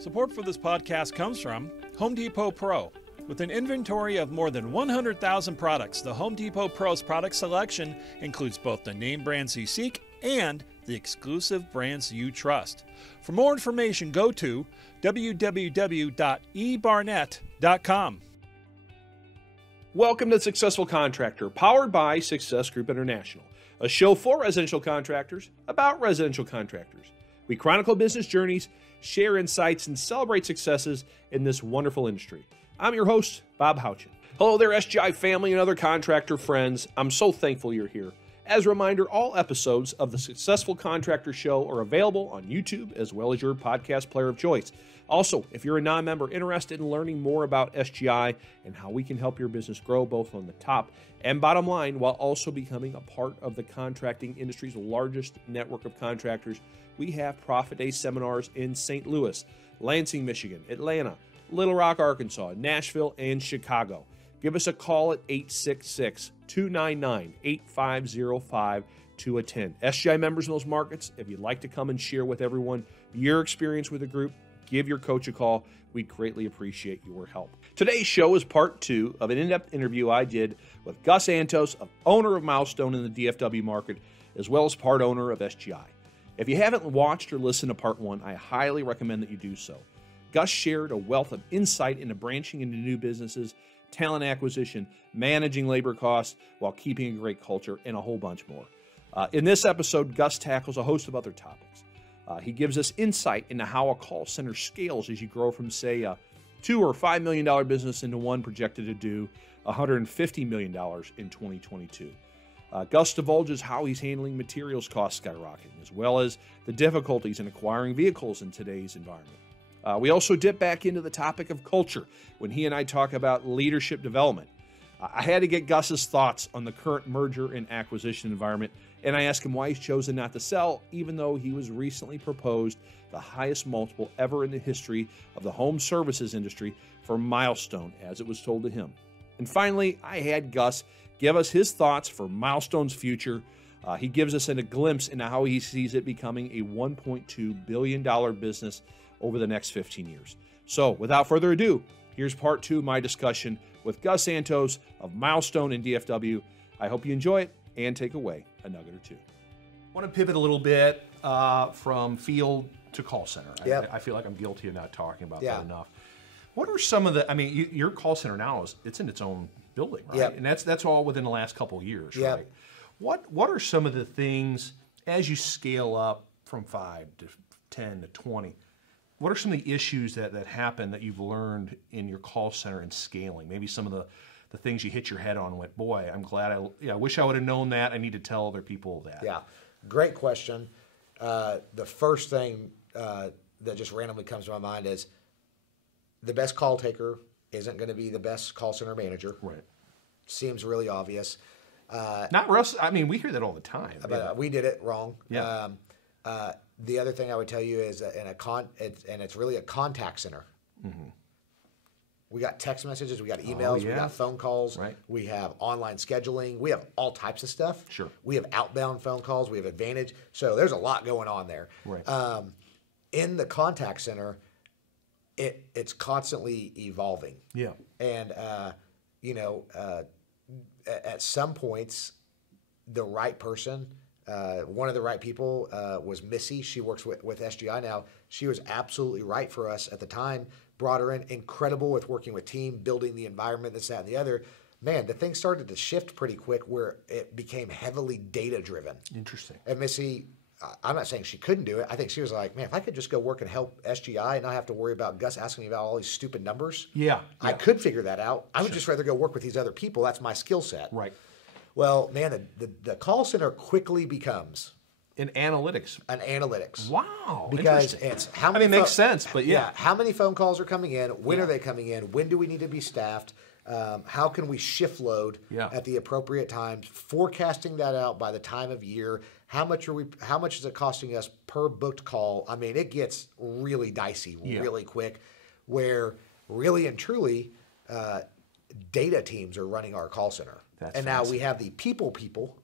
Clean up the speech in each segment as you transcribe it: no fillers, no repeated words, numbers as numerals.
Support for this podcast comes from Home Depot Pro. With an inventory of more than 100,000 products, the Home Depot Pro's product selection includes both the name brands you seek and the exclusive brands you trust. For more information, go to www.ebarnett.com. Welcome to Successful Contractor, powered by Success Group International, a show for residential contractors about residential contractors. We chronicle business journeys, share insights, and celebrate successes in this wonderful industry. I'm your host, Bob Houchin. Hello there, SGI family and other contractor friends. I'm so thankful you're here. As a reminder, all episodes of the Successful Contractor Show are available on YouTube as well as your podcast player of choice. Also, if you're a non-member interested in learning more about SGI and how we can help your business grow both on the top and bottom line while also becoming a part of the contracting industry's largest network of contractors, we have Profit Day seminars in St. Louis, Lansing, Michigan, Atlanta, Little Rock, Arkansas, Nashville, and Chicago. Give us a call at 866-299-8505 to attend. SGI members in those markets, if you'd like to come and share with everyone your experience with the group, give your coach a call. We'd greatly appreciate your help. Today's show is part 2 of an in-depth interview I did with Gus Antos, owner of Milestone in the DFW market, as well as part owner of SGI. If you haven't watched or listened to part 1, I highly recommend that you do so. Gus shared a wealth of insight into branching into new businesses, talent acquisition, managing labor costs while keeping a great culture, and a whole bunch more. In this episode, Gus tackles a host of other topics. He gives us insight into how a call center scales as you grow from, say, a $2 or $5 million business into one projected to do $150 million in 2022. Gus divulges how he's handling materials cost skyrocketing, as well as the difficulties in acquiring vehicles in today's environment. We also dip back into the topic of culture when he and I talk about leadership development. I had to get Gus's thoughts on the current merger and acquisition environment, and I asked him why he's chosen not to sell, even though he was recently proposed the highest multiple ever in the history of the home services industry for Milestone, as it was told to him. And finally, I had Gus give us his thoughts for Milestone's future. He gives us a glimpse into how he sees it becoming a $1.2 billion business over the next 15 years. So, without further ado, here's part 2 of my discussion with Gus Antos of Milestone in DFW. I hope you enjoy it and take away a nugget or two. I want to pivot a little bit from field to call center. Yep. I feel like I'm guilty of not talking about that enough. What are some of the, your call center now it's in its own building, right? Yep. And that's all within the last couple of years, Yep. right? What are some of the things as you scale up from 5 to 10 to 20? What are some of the issues that happen that you've learned in your call center and scaling? Maybe some of the things you hit your head on and went, boy, I'm glad I wish I would have known that. I need to tell other people that. Yeah, great question. The first thing that just randomly comes to my mind is the best call taker isn't going to be the best call center manager. Right. Seems really obvious. Not Russ. We hear that all the time. But we did it wrong. Yeah. The other thing I would tell you is that it's really a contact center. Mm-hmm. We got text messages, we got emails, we got phone calls, right. We have online scheduling, we have all types of stuff. Sure. We have outbound phone calls, we have Advantage. So there's a lot going on there. Right. In the contact center, it's constantly evolving. Yeah. And at some points, the right person. One of the right people was Missy. She works with SGI now. She was absolutely right for us at the time. Brought her in, incredible with working with team, building the environment, this, that, and the other. Man, the thing started to shift pretty quick where it became heavily data-driven. Interesting. And Missy, I'm not saying she couldn't do it. I think she was like, man, if I could just go work and help SGI and not have to worry about Gus asking me about all these stupid numbers, I could figure that out. I would just rather go work with these other people. That's my skill set. Right. Well, man, the call center quickly becomes an analytics. Wow. Because it's how many. Makes sense, but yeah. How many phone calls are coming in? When are they coming in? When do we need to be staffed? How can we shift load at the appropriate times? Forecasting that out by the time of year. How much is it costing us per booked call? It gets really dicey really quick. Where really and truly, data teams are running our call center. Now we have the people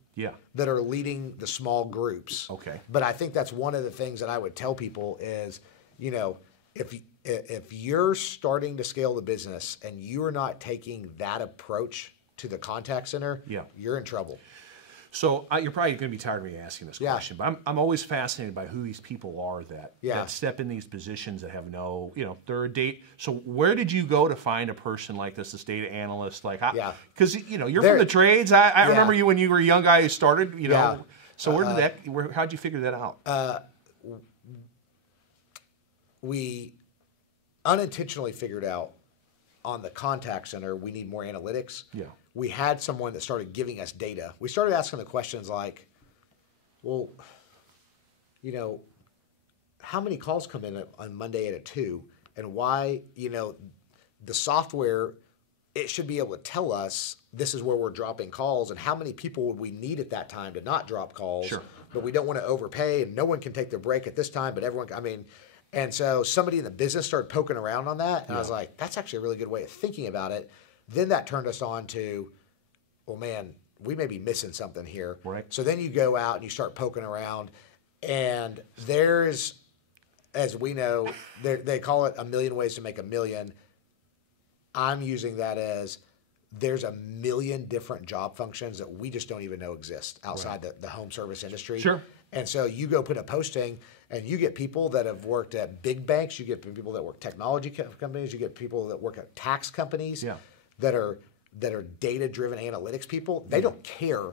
that are leading the small groups. Okay. But I think that's one of the things that I would tell people is, if you're starting to scale the business and you're not taking that approach to the contact center, you're in trouble. So you're probably going to be tired of me asking this question, but I'm always fascinated by who these people are that step in these positions that have no, they're a date. So where did you go to find a person like this data analyst? Like, because you're from the trades. I remember you when you were a young guy who started. So how'd you figure that out? We unintentionally figured out on the contact center we need more analytics. We had someone that started giving us data. We started asking the questions like, well, how many calls come in on Monday at 2? And why, the software, it should be able to tell us this is where we're dropping calls and how many people would we need at that time to not drop calls. But we don't want to overpay and no one can take their break at this time, but everyone, and so somebody in the business started poking around on that. And I was like, that's actually a really good way of thinking about it. Then that turned us on to, well, man, we may be missing something here. So then you go out and you start poking around. And there's, as we know, they call it 1,000,000 ways to make 1,000,000. I'm using that as there's 1,000,000 different job functions that we just don't even know exist outside the home service industry. And so you go put a posting and you get people that have worked at big banks, you get people that work technology companies, you get people that work at tax companies that are data-driven analytics people. They don't care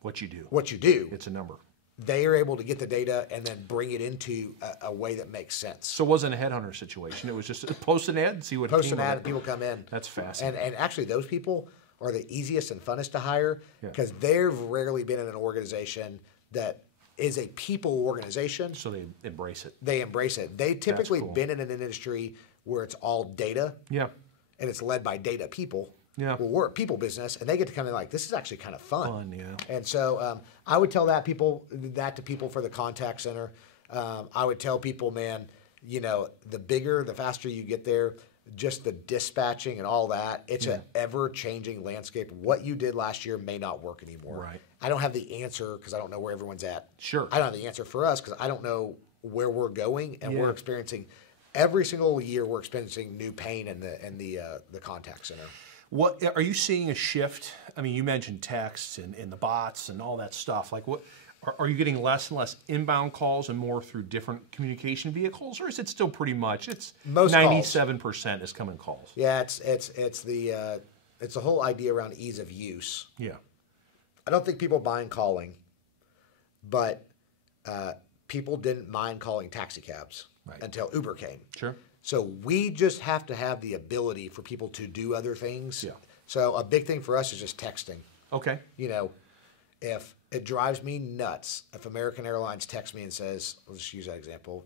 what you do. It's a number. They are able to get the data and then bring it into a way that makes sense. So it wasn't a headhunter situation. It was just post an ad and see what post an ad and people come in. That's fascinating. And actually those people are the easiest and funnest to hire because they've rarely been in an organization that is a people organization. So they embrace it. They typically been in an industry where it's all data. And it's led by data people. Well, we're a people business, and they get to come in like, this is actually kind of fun. And so I would tell that to people for the contact center. I would tell people, man, the bigger, the faster you get there, just the dispatching and all that, it's an ever-changing landscape. What you did last year may not work anymore. I don't have the answer because I don't know where everyone's at. I don't have the answer for us because I don't know where we're going, and we're experiencing every single year we're experiencing new pain in the contact center. What are you seeing a shift? I mean, you mentioned texts and the bots and all that stuff. Like, what are you getting less and less inbound calls and more through different communication vehicles, or is it still pretty much most 97% is coming calls? Yeah, it's the whole idea around ease of use. I don't think people mind calling, but people didn't mind calling taxi cabs until Uber came. So we just have to have the ability for people to do other things. So a big thing for us is just texting. If it drives me nuts if American Airlines texts me and says, let's just use that example,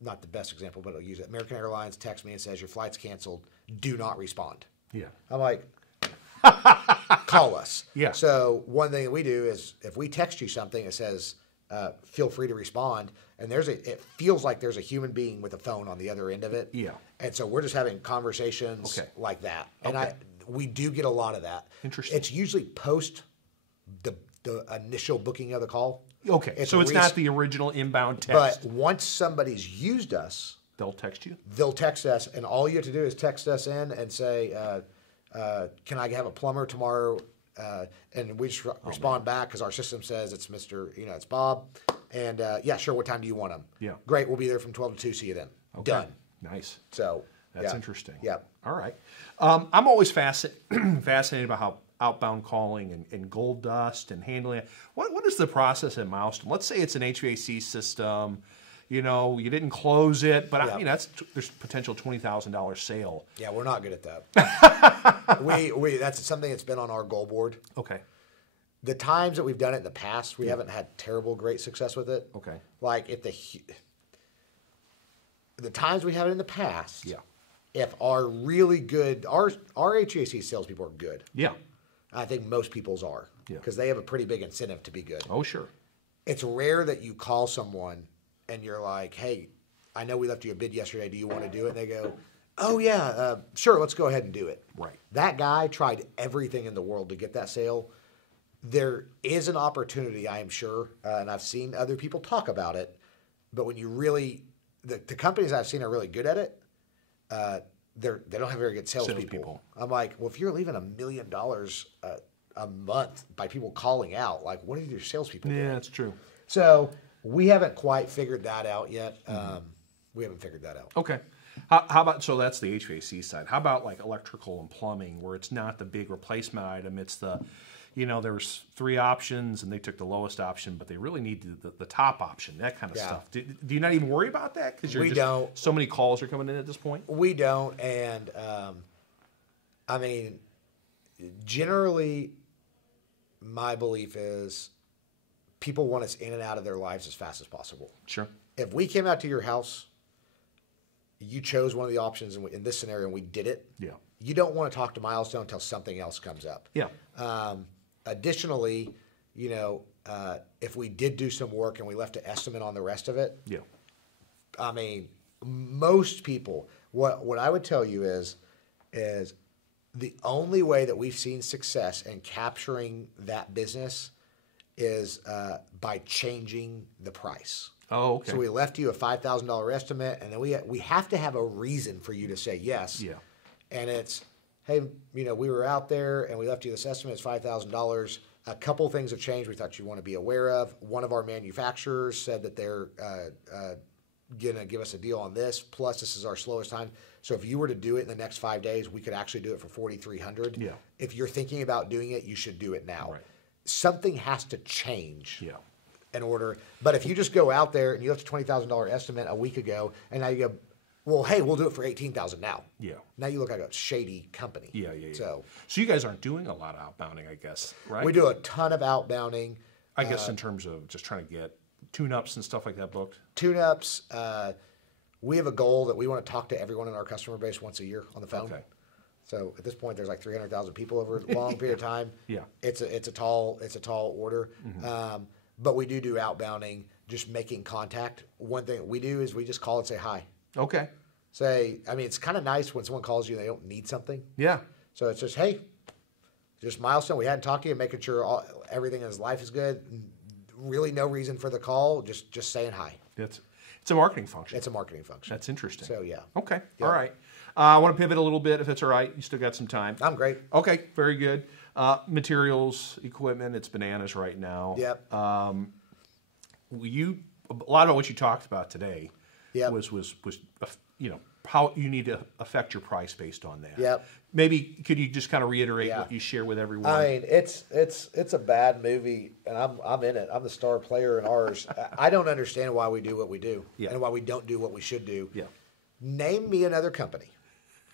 not the best example, but I'll use it. American Airlines texts me and says, your flight's canceled, do not respond. I'm like, call us. So one thing that we do is if we text you something that says, feel free to respond, and it feels like there's a human being with a phone on the other end of it. And so we're just having conversations like that. And we do get a lot of that. Interesting. It's usually post the initial booking of the call. So it's not the original inbound text. But once somebody's used us, they'll text you? They'll text us, and all you have to do is text us in and say, can I have a plumber tomorrow? And we just respond back because our system says it's it's Bob. And yeah, sure, what time do you want them? Great, we'll be there from 12 to 2, see you then. Done. Nice. So that's interesting. All right. I'm always fascinated about how outbound calling and gold dust and handling it. What is the process at Milestone? Let's say it's an HVAC system. You didn't close it, but there's potential $20,000 sale. Yeah, we're not good at that. we that's something that's been on our goal board. The times that we've done it in the past, we haven't had great success with it. Like if the times we have it in the past, if our really good, our HVAC salespeople are good. I think most people's are because they have a pretty big incentive to be good. It's rare that you call someone and you're like, hey, I know we left you a bid yesterday. Do you want to do it? And they go, oh, yeah, sure, let's go ahead and do it. That guy tried everything in the world to get that sale. There is an opportunity, I am sure, and I've seen other people talk about it, but when you really, the companies I've seen are really good at it. They don't have very good salespeople. I'm like, well, if you're leaving $1 million a month by people calling out, like, what are your salespeople doing? Yeah, that's true. So we haven't quite figured that out yet. We haven't figured that out. Okay. How about, so that's the HVAC side. How about like electrical and plumbing, where it's not the big replacement item, it's the, there's 3 options and they took the lowest option, but they really need the top option, that kind of stuff. Do you not even worry about that? Because we don't. So many calls are coming in at this point? We don't. And I mean, generally, my belief is people want us in and out of their lives as fast as possible. Sure. If we came out to your house, you chose one of the options in this scenario and we did it. Yeah. You don't want to talk to Milestone until something else comes up. Yeah. Additionally, if we did do some work and we left an estimate on the rest of it, yeah. I mean, most people, what I would tell you is the only way that we've seen success in capturing that business is by changing the price. Oh, okay. So we left you a $5,000 estimate, and then we have to have a reason for you to say yes. Yeah. And it's, hey, we were out there and we left you this estimate. It's $5,000. A couple things have changed we thought you'd want to be aware of. One of our manufacturers said that they're going to give us a deal on this. Plus, this is our slowest time. So if you were to do it in the next 5 days, we could actually do it for $4,300. Yeah. If you're thinking about doing it, you should do it now. Right. Something has to change. Yeah. In order, but if you just go out there and you left a $20,000 estimate a week ago, and now you go, well, hey, we'll do it for $18,000 now. Yeah. Now you look like a shady company. Yeah. So you guys aren't doing a lot of outbounding, I guess, right? We do a ton of outbounding. I guess in terms of just trying to get tune-ups and stuff like that booked. Tune-ups. We have a goal that we want to talk to everyone in our customer base once a year on the phone. Okay. So at this point, there's like 300,000 people over a long period of time. Yeah. It's a tall order. Mm-hmm. But we do outbounding, just making contact. One thing we do is we just call and say hi. Okay. It's kind of nice when someone calls you and they don't need something. Yeah. So it's just, hey, just Milestone. We hadn't talked to you, making sure everything in his life is good. Really no reason for the call, just saying hi. It's a marketing function. It's a marketing function. That's interesting. So, yeah. Okay. Yeah. All right. I want to pivot a little bit, if it's all right. You still got some time. I'm great. Okay. Very good. Materials, equipment, it's bananas right now. Yep. A lot of what you talked about today was how you need to affect your price based on that. Yep. Maybe could you just kind of reiterate what you share with everyone? I mean, it's a bad movie, and I'm in it. I'm the star player in ours. I don't understand why we do what we do and why we don't do what we should do. Yeah. Name me another company,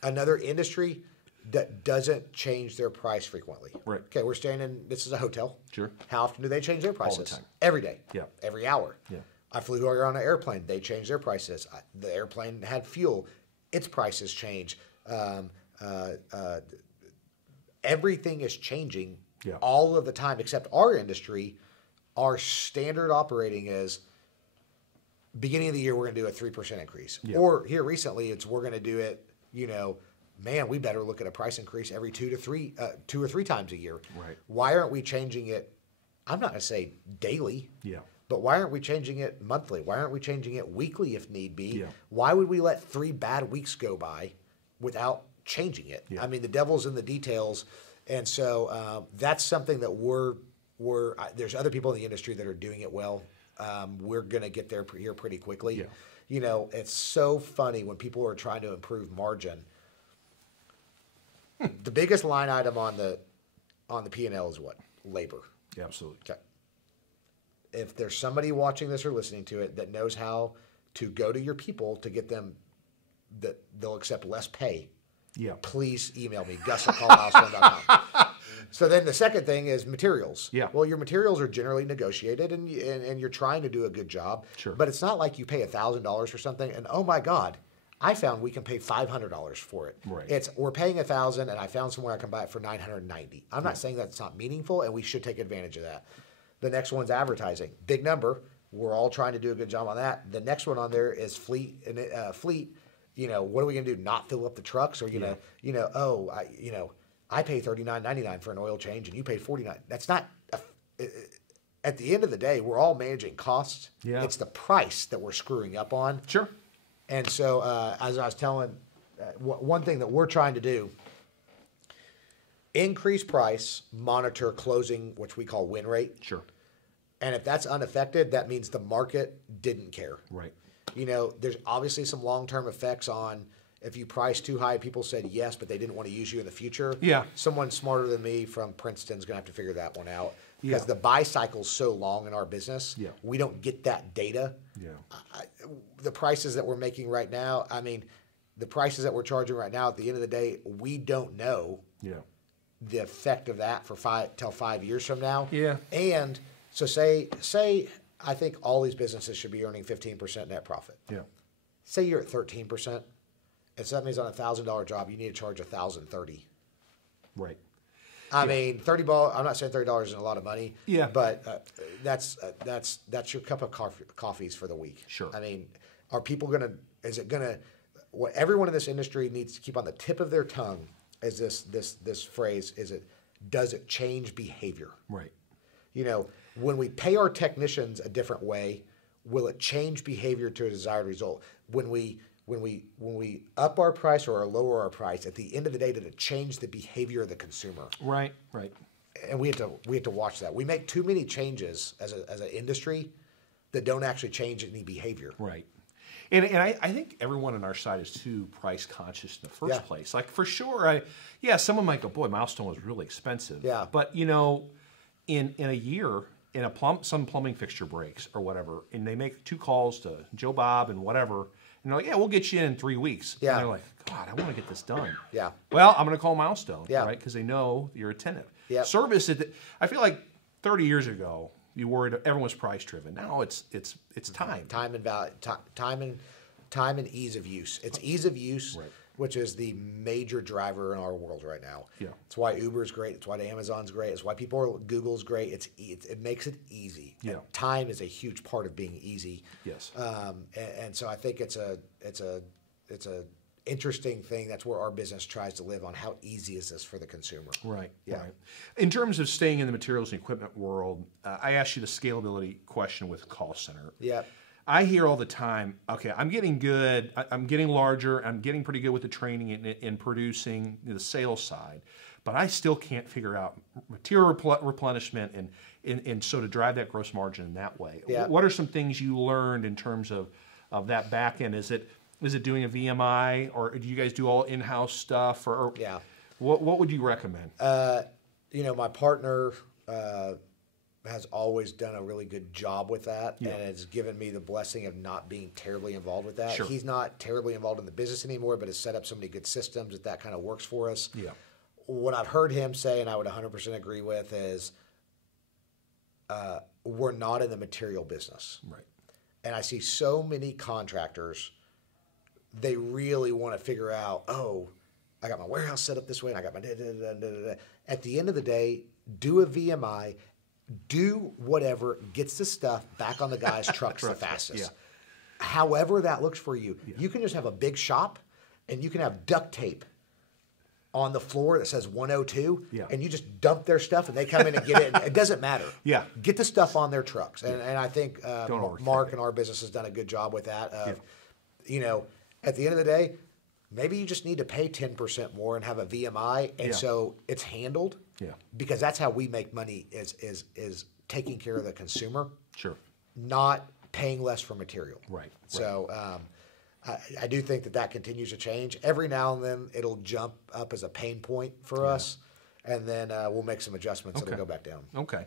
another industry that doesn't change their price frequently. Right. Okay, we're staying in, this is a hotel. Sure. How often do they change their prices? All the time. Every day. Yeah. Every hour. Yeah. I flew on an airplane. They changed their prices. The airplane had fuel. Its prices change. Everything is changing all of the time, except our industry. Our standard operating is beginning of the year, we're going to do a 3% increase. Yeah. Or here recently, we're going to do it, man, we better look at a price increase every 2 or 3 times a year. Right. Why aren't we changing it? I'm not going to say daily. Yeah. But why aren't we changing it monthly? Why aren't we changing it weekly if need be? Yeah. Why would we let 3 bad weeks go by without changing it? Yeah. I mean, the devil's in the details. And so that's something that there's other people in the industry that are doing it well. We're going to get there here pretty quickly. Yeah. It's so funny when people are trying to improve margin. The biggest line item on the P&L is what? Labor. Yeah, absolutely. Okay. If there's somebody watching this or listening to it that knows how to go to your people to get them that they'll accept less pay, please email me, gus@callmilestone.com. So then the second thing is materials. Yeah. Well, your materials are generally negotiated and you're trying to do a good job. Sure. But it's not like you pay $1,000 for something and, oh my God, I found we can pay $500 for it. Right. We're paying $1,000 and I found somewhere I can buy it for $990. I'm not saying that's not meaningful and we should take advantage of that. The next one's advertising. Big number. We're all trying to do a good job on that. The next one on there is fleet. Fleet. What are we going to do? Not fill up the trucks, or I pay $39.99 for an oil change, and you pay $49. That's not. At the end of the day, we're all managing costs. Yeah. It's the price that we're screwing up on. Sure. And so, as I was telling, one thing that we're trying to do, increase price, monitor closing, which we call win rate. Sure. And if that's unaffected, that means the market didn't care. Right. You know, there's obviously some long-term effects on if you price too high, people said yes, but they didn't want to use you in the future. Yeah. Someone smarter than me from Princeton's going to have to figure that one out. Yeah. Because the buy cycle's so long in our business, Yeah. we don't get that data. Yeah. The prices that we're making right now, I mean, the prices that we're charging right now, at the end of the day, we don't know Yeah. the effect of that for 5 years from now. Yeah. And so say I think all these businesses should be earning 15% net profit. Yeah. Say you're at 13%, and so that means on a $1,000 job you need to charge $1,030. Right. I mean, $30. I'm not saying $30 isn't a lot of money. Yeah. But that's your cup of coffees for the week. Sure. I mean, are people gonna? Is it gonna? What everyone in this industry needs to keep on the tip of their tongue is this phrase. Does it change behavior? Right. You know, when we pay our technicians a different way, will it change behavior to a desired result? When we up our price or lower our price, at the end of the day, did it change the behavior of the consumer? Right. Right. And we have to watch that. We make too many changes as an industry that don't actually change any behavior. Right. And I think everyone on our side is too price conscious in the first place. Like for sure, someone might go, boy, Milestone was really expensive. Yeah. But you know, in a year, some plumbing fixture breaks or whatever, and they make 2 calls to Joe Bob and whatever, and they're like, yeah, we'll get you in 3 weeks. Yeah. And they're like, God, I want to get this done. Yeah. Well, I'm going to call Milestone, Yeah. right? Because they know you're attentive. Yeah. Service, I feel like 30 years ago, you worried everyone was price driven. Now it's time. Time and value, time and ease of use. It's ease of use, Right. which is the major driver in our world right now. Yeah. It's why Uber's great. It's why Amazon's great. It's why Google's great. It makes it easy. Yeah. And time is a huge part of being easy. Yes. And so I think it's a interesting thing. That's where our business tries to live on. How easy is this for the consumer? Right. Yeah. Right. In terms of staying in the materials and equipment world, I asked you the scalability question with call center. Yeah. I hear all the time, okay, I'm getting good, I'm getting larger, I'm getting pretty good with the training and producing the sales side, but I still can't figure out material replenishment and so to drive that gross margin in that way. Yeah. What are some things you learned in terms of that back end? Is it doing a VMI, or do you guys do all in-house stuff, or Yeah. What would you recommend? My partner has always done a really good job with that, and has given me the blessing of not being terribly involved with that. Sure. He's not terribly involved in the business anymore, but has set up so many good systems that kind of works for us. Yeah. What I've heard him say, and I would 100% agree with, is we're not in the material business. Right. And I see so many contractors, they really want to figure out, I got my warehouse set up this way, and I got my da-da-da-da-da-da. At the end of the day, do a VMI, do whatever gets the stuff back on the guy's trucks the fastest. Yeah. However that looks for you. You can just have a big shop, and you can have duct tape on the floor that says 102, and you just dump their stuff, and they come in and get it. It doesn't matter. Yeah. Get the stuff on their trucks. And I think overthink Mark and our business has done a good job with that. At the end of the day, maybe you just need to pay 10% more and have a VMI, and so it's handled. Yeah. Because that's how we make money is taking care of the consumer. Sure. Not paying less for material. Right. So I do think that continues to change. Every now and then it'll jump up as a pain point for us, and then we'll make some adjustments and it'll go back down. Okay.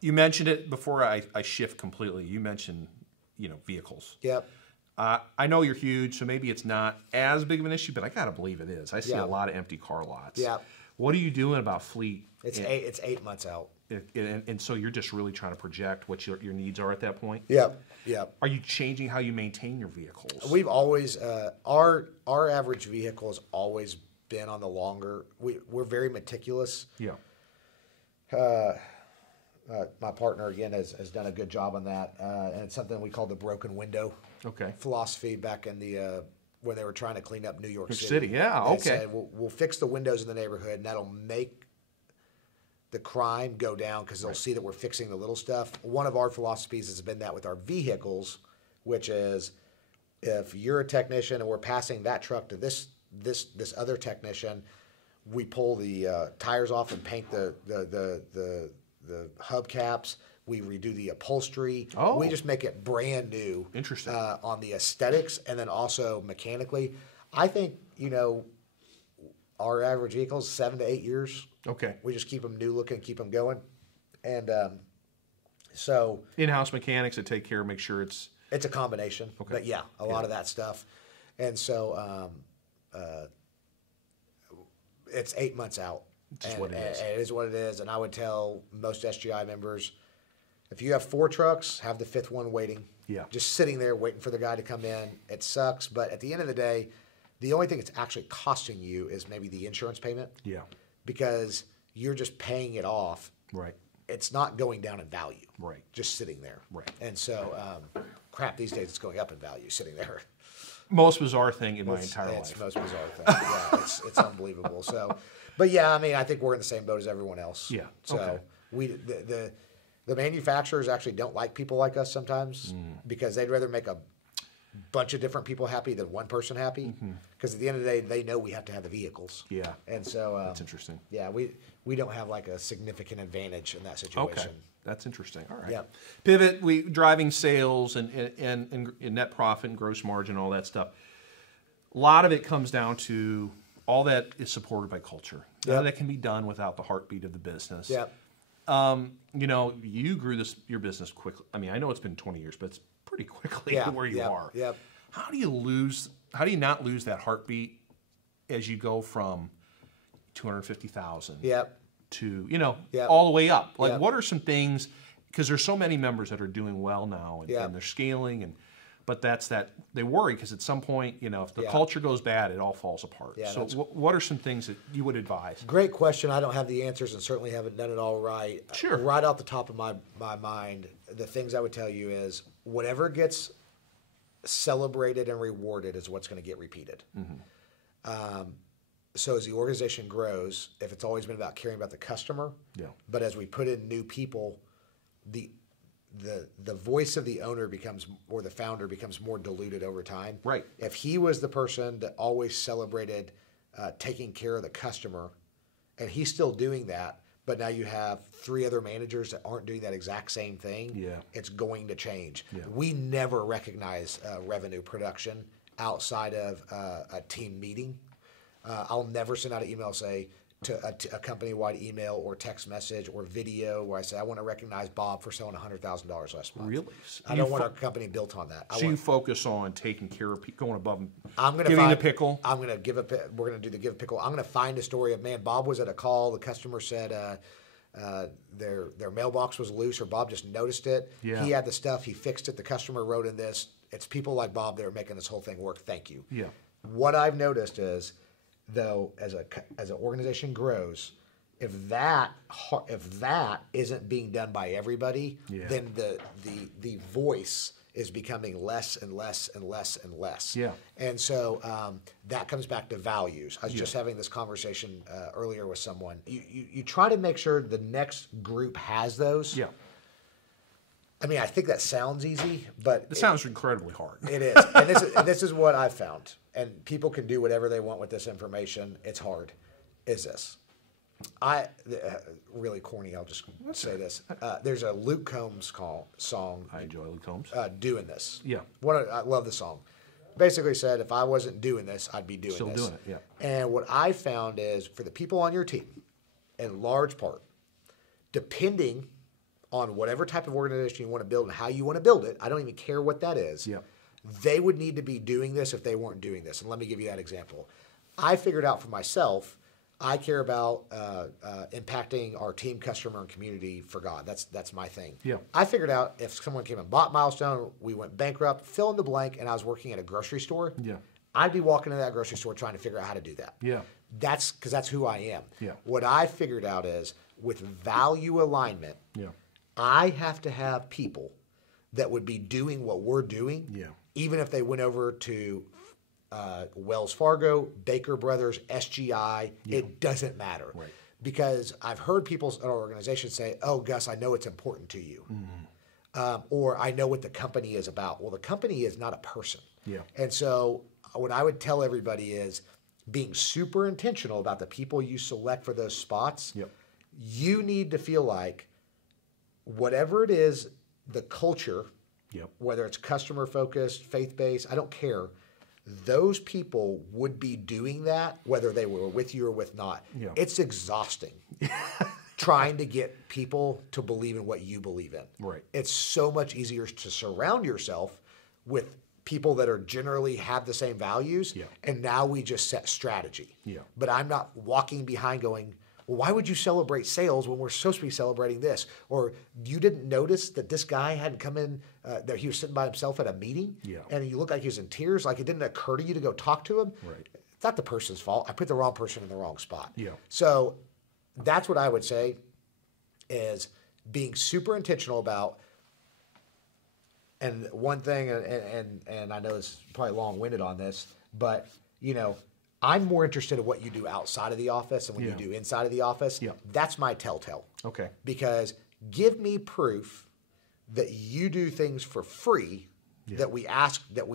You mentioned it before I shift completely. You mentioned, vehicles. Yep. I know you're huge, so maybe it's not as big of an issue, but I got to believe it is. I see a lot of empty car lots. Yeah. What are you doing about fleet? It's 8 months out. And so you're just really trying to project what your needs are at that point? Yep. Are you changing how you maintain your vehicles? We've always, our average vehicle has always been on the longer, we're very meticulous. Yeah. My partner, again, has done a good job on that. And it's something we call the broken window philosophy back in the when they were trying to clean up New York City. Yeah, They okay. said, we'll fix the windows in the neighborhood, and that'll make the crime go down because they'll see that we're fixing the little stuff. One of our philosophies has been that with our vehicles, which is if you're a technician and we're passing that truck to this other technician, we pull the tires off and paint the hubcaps. We redo the upholstery. Oh. We just make it brand new. Interesting. On the aesthetics and then also mechanically. I think, our average vehicle is 7 to 8 years. Okay. We just keep them new looking, keep them going. And so... In-house mechanics that take care, make sure it's... It's a combination. Okay. But yeah, a lot of that stuff. And so it's 8 months out. It's what it is. And it is what it is. And I would tell most SGI members, if you have 4 trucks, have the 5th one waiting. Yeah. Just sitting there waiting for the guy to come in. It sucks. But at the end of the day, the only thing it's actually costing you is maybe the insurance payment. Yeah. Because you're just paying it off. Right. It's not going down in value. Right. Just sitting there. Right. And so, crap, these days it's going up in value sitting there. Most bizarre thing in my entire It's life. the most bizarre thing. Yeah, it's unbelievable. So, but yeah, I mean, I think we're in the same boat as everyone else. Yeah. So Okay. the manufacturers actually don't like people like us sometimes because they'd rather make a bunch of different people happy than one person happy. Because at the end of the day, they know we have to have the vehicles. Yeah. And so That's interesting. Yeah, we don't have like a significant advantage in that situation. Okay. That's interesting. All right. Yeah. Pivot, driving sales and net profit and gross margin, all that stuff. A lot of it comes down to all that is supported by culture. None of that can be done without the heartbeat of the business. Yeah. You grew your business quickly. I mean, I know it's been 20 years, but it's pretty quickly to where you are. Yep. How do you not lose that heartbeat as you go from 250,000 Yep. to, Yep. all the way up? Like, Yep. what are some things, because there's so many members that are doing well now and they're scaling, but they worry because at some point, if the culture goes bad, it all falls apart. Yeah, so what are some things that you would advise? Great question. I don't have the answers and certainly haven't done it all right. Sure. Right off the top of my mind, the things I would tell you is whatever gets celebrated and rewarded is what's going to get repeated. So as the organization grows, if it's always been about caring about the customer, but as we put in new people, the voice of the owner or the founder becomes more diluted over time. Right. If he was the person that always celebrated taking care of the customer, and he's still doing that, but now you have 3 other managers that aren't doing that exact same thing, it's going to change. Yeah. We never recognize revenue production outside of a team meeting. I'll never send out an email, say, to a company-wide email or text message or video where I say, I want to recognize Bob for selling $100,000 last month. Really? I don't want our company built on that. You focus on taking care of people, going above and giving the pickle? I'm going to we're going to do the give a pickle. I'm going to find a story of, man, Bob was at a call. The customer said their mailbox was loose or Bob just noticed it. Yeah. He had the stuff. He fixed it. The customer wrote in this. It's people like Bob that are making this whole thing work. Thank you. Yeah. What I've noticed is, though, as an organization grows, if that isn't being done by everybody, then the voice is becoming less and less and less and less. Yeah. And so that comes back to values. I was just having this conversation earlier with someone. You try to make sure the next group has those. Yeah. I mean, I think that sounds easy, but It sounds incredibly hard. it is. And this is what I've found. And people can do whatever they want with this information. It's hard. Is this? Really corny, I'll just say this. There's a Luke Combs song. I enjoy Luke Combs. Doing This. Yeah. I love the song. Basically said, if I wasn't doing this, I'd be doing Still this. doing it, yeah. And what I found is, for the people on your team, in large part, depending on whatever type of organization you want to build and how you want to build it, I don't even care what that is, they would need to be doing this if they weren't doing this. And let me give you that example. I figured out for myself, I care about impacting our team, customer, and community for God. That's my thing. Yeah. I figured out if someone came and bought Milestone, we went bankrupt, fill in the blank, and I was working at a grocery store, I'd be walking into that grocery store trying to figure out how to do that. Yeah. That's because that's who I am. Yeah. What I figured out is, with value alignment, I have to have people that would be doing what we're doing, even if they went over to Wells Fargo, Baker Brothers, SGI, it doesn't matter. Right. Because I've heard people in our organization say, oh, Gus, I know it's important to you. or I know what the company is about. Well, the company is not a person. Yeah. And so what I would tell everybody is being super intentional about the people you select for those spots. Yep. You need to feel like whatever it is, the culture, whether it's customer focused, faith based, I don't care. Those people would be doing that whether they were with you or with not. Yeah. It's exhausting trying to get people to believe in what you believe in. Right. It's so much easier to surround yourself with people that are generally have the same values. Yeah. And now we just set strategy. Yeah. But I'm not walking behind going, well, why would you celebrate sales when we're supposed to be celebrating this? Or you didn't notice that this guy hadn't come in, that he was sitting by himself at a meeting, and he looked like he was in tears, like it didn't occur to you to go talk to him? Right. It's not the person's fault. I put the wrong person in the wrong spot. Yeah. So that's what I would say is being super intentional about, and one thing, and I know it's probably long-winded on this, but, you know, I'm more interested in what you do outside of the office and what you do inside of the office. Yeah. That's my telltale. Okay. Because give me proof that you do things for free that we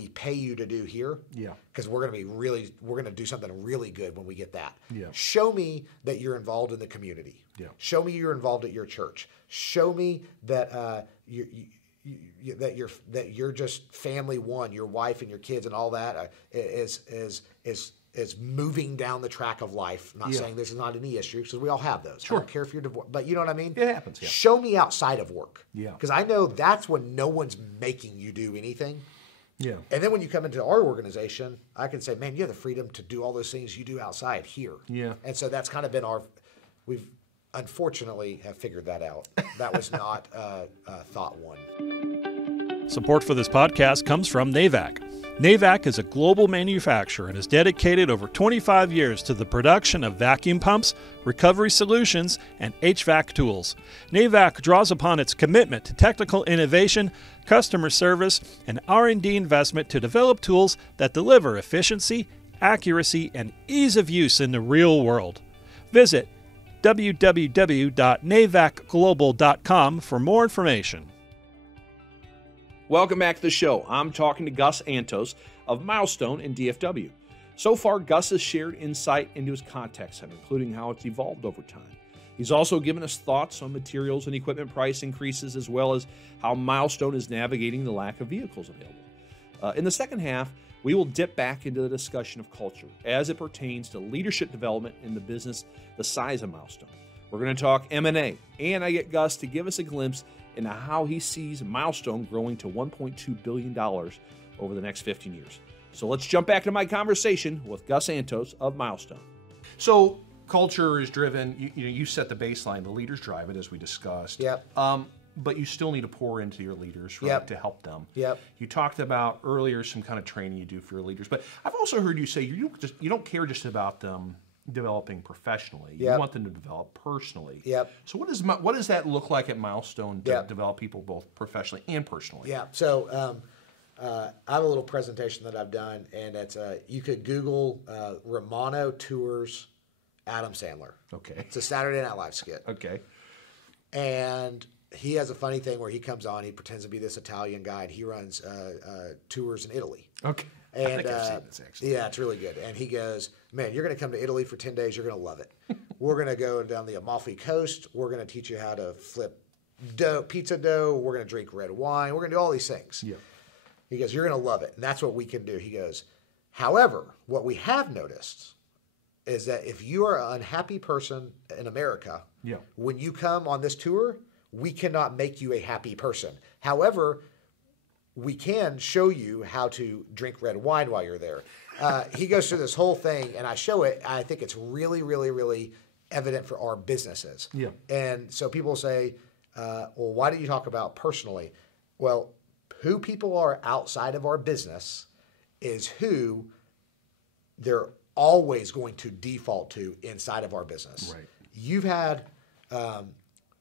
pay you to do here. Yeah. Because we're going to do something really good when we get that. Yeah. Show me that you're involved in the community. Yeah. Show me you're involved at your church. Show me that that you're just family one, your wife and your kids and all that is moving down the track of life. I'm not saying this is not any issue, because we all have those. Sure. I don't care if you're divorced, but you know what I mean? It happens, yeah. Show me outside of work. Yeah. Because I know that's when no one's making you do anything. Yeah. And then when you come into our organization, I can say, man, you have the freedom to do all those things you do outside here. Yeah. And so that's kind of been we've unfortunately have figured that out. That was not thought one. Support for this podcast comes from NAVAC. NAVAC is a global manufacturer and has dedicated over 25 years to the production of vacuum pumps, recovery solutions, and HVAC tools. NAVAC draws upon its commitment to technical innovation, customer service, and R&D investment to develop tools that deliver efficiency, accuracy, and ease of use in the real world. Visit www.navacglobal.com for more information. Welcome back to the show. I'm talking to Gus Antos of Milestone in DFW. So far, Gus has shared insight into his contact center, including how it's evolved over time. He's also given us thoughts on materials and equipment price increases, as well as how Milestone is navigating the lack of vehicles available. In the second half, we will dip back into the discussion of culture as it pertains to leadership development in the business the size of Milestone. We're going to talk M&A, and I get Gus to give us a glimpse into how he sees Milestone growing to $1.2 billion over the next 15 years. So let's jump back to my conversation with Gus Antos of Milestone. So culture is driven, you set the baseline, the leaders drive it, as we discussed. Yep. But you still need to pour into your leaders, right, to help them. Yep. You talked about earlier some kind of training you do for your leaders, but I've also heard you say you don't care just about them developing professionally. Yep. You want them to develop personally. Yep. So what does that look like at Milestone to develop people both professionally and personally? Yeah. So I have a little presentation that I've done, and it's you could Google Romano Tours Adam Sandler. Okay. It's a Saturday Night Live skit. Okay. And he has a funny thing where he comes on, he pretends to be this Italian guy, and he runs tours in Italy. Okay. And, I think I've seen this, actually. Yeah, it's really good. And he goes, man, you're going to come to Italy for 10 days. You're going to love it. We're going to go down the Amalfi Coast. We're going to teach you how to flip pizza dough. We're going to drink red wine. We're going to do all these things. Yeah. He goes, you're going to love it. And that's what we can do. He goes, however, what we have noticed is that if you are an unhappy person in America, when you come on this tour, we cannot make you a happy person. However, we can show you how to drink red wine while you're there. He goes through this whole thing, and I show it. I think it's really, really, really evident for our businesses. Yeah. And so people say, well, why do you talk about personally? Well, who people are outside of our business is who they're always going to default to inside of our business. Right. You've had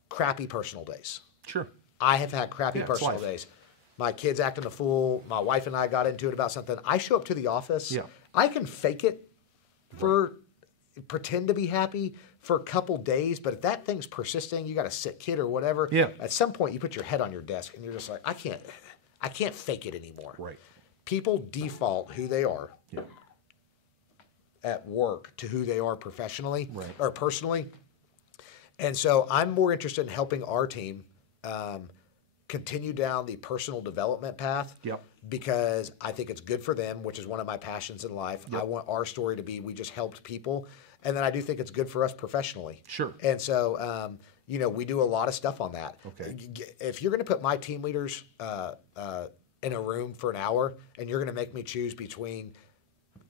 crappy personal days. Sure. I have had crappy personal days. My kid's acting a fool. My wife and I got into it about something. I show up to the office. Yeah. I can fake it pretend to be happy for a couple days, but if that thing's persisting, you got a sick kid or whatever. Yeah. At some point, you put your head on your desk and you're just like, I can't fake it anymore. Right. People default who they are Yeah. at work to who they are professionally Right. or personally. And so I'm more interested in helping our team continue down the personal development path. Yep. Because I think it's good for them, which is one of my passions in life. Yep. I want our story to be we just helped people. And then I do think it's good for us professionally. Sure. And so, we do a lot of stuff on that. Okay. If you're going to put my team leaders in a room for an hour and you're going to make me choose between